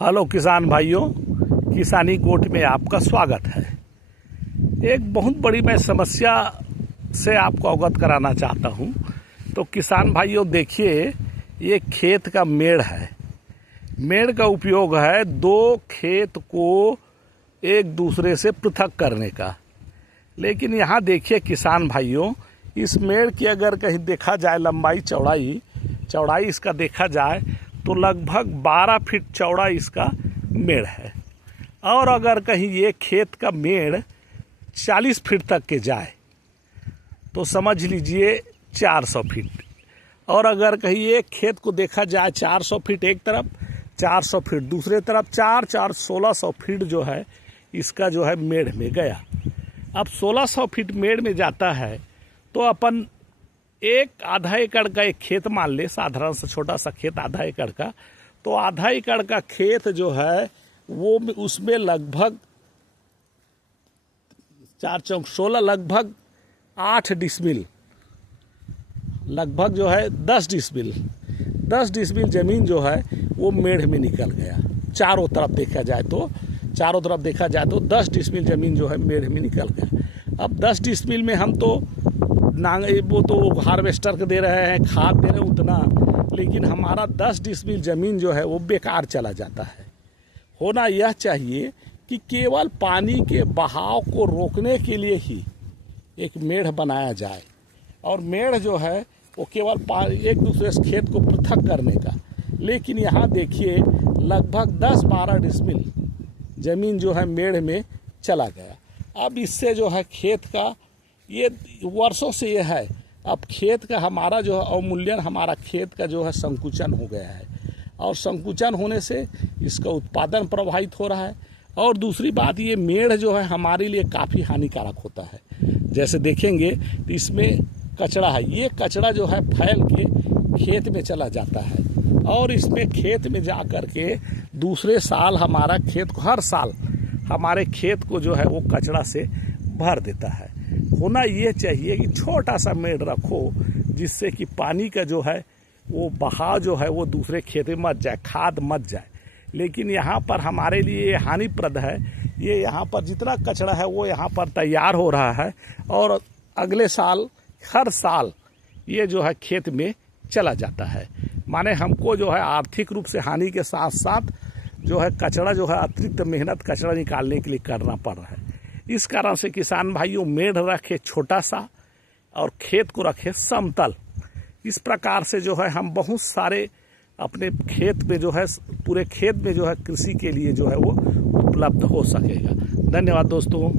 Hello किसान भाइयों, किसानी गोट में आपका स्वागत है। एक बहुत बड़ी मैं समस्या से आपको अवगत कराना चाहता हूं। तो किसान भाइयों देखिए, ये खेत का मेड़ है। मेड़ का उपयोग है दो खेत को एक दूसरे से पृथक करने का। लेकिन यहाँ देखिए किसान भाइयों, इस मेड़ की अगर कहीं देखा जाए लंबाई चौड़ाई इसका देखा जाए तो लगभग 12 फीट चौड़ा इसका मेड़ है। और अगर कहीं ये खेत का मेड़ 40 फीट तक के जाए तो समझ लीजिए 400 फीट। और अगर कहीं एक खेत को देखा जाए 400 फीट एक तरफ, 400 फीट दूसरे तरफ, 1600 फीट जो है इसका जो है मेड़ में गया। अब 1600 फीट मेड़ में जाता है तो अपन एक आधा एकड़ का एक खेत मान ले, साधारण सा छोटा सा खेत आधा एकड़ का, तो आधा एकड़ का खेत जो है वो उसमें लगभग 4 चौक 16 लगभग 8 डिसमिल, लगभग जो है 10 डिसमिल जमीन जो है वो मेढ़ में निकल गया। चारों तरफ देखा जाए तो 10 डिसमिल जमीन जो है मेढ़ में निकल गया। अब 10 डिसमिल में हम तो वो तो हार्वेस्टर के दे रहे हैं, खाद दे रहे हैं उतना, लेकिन हमारा 10 डिसमिल ज़मीन जो है वो बेकार चला जाता है। होना यह चाहिए कि केवल पानी के बहाव को रोकने के लिए ही एक मेढ़ बनाया जाए, और मेढ़ जो है वो केवल एक दूसरे से खेत को पृथक करने का। लेकिन यहाँ देखिए लगभग 10-12 डिसमिल ज़मीन जो है मेढ़ में चला गया। अब इससे जो है खेत का ये वर्षों से ये है, अब खेत का हमारा जो है अवमूल्यन, हमारा खेत का जो है संकुचन हो गया है, और संकुचन होने से इसका उत्पादन प्रभावित हो रहा है। और दूसरी बात, ये मेढ़ जो है हमारे लिए काफ़ी हानिकारक होता है। जैसे देखेंगे तो इसमें कचरा है, ये कचरा जो है फैल के खेत में चला जाता है, और इसमें खेत में जा कर के दूसरे साल हमारा खेत को, हर साल हमारे खेत को जो है वो कचरा से भर देता है। होना ये चाहिए कि छोटा सा मेढ़ रखो जिससे कि पानी का जो है वो बहाव जो है वो दूसरे खेत में मत जाए, खाद मत जाए। लेकिन यहाँ पर हमारे लिए ये हानिप्रद है। ये यहाँ पर जितना कचरा है वो यहाँ पर तैयार हो रहा है, और अगले साल हर साल ये जो है खेत में चला जाता है। माने हमको जो है आर्थिक रूप से हानि के साथ साथ जो है कचरा जो है अतिरिक्त मेहनत कचरा निकालने के लिए करना पड़ रहा है। इस कारण से किसान भाइयों मेढ़ रखे छोटा सा और खेत को रखे समतल। इस प्रकार से जो है हम बहुत सारे अपने खेत में जो है पूरे खेत में जो है कृषि के लिए जो है वो उपलब्ध हो सकेगा। धन्यवाद दोस्तों।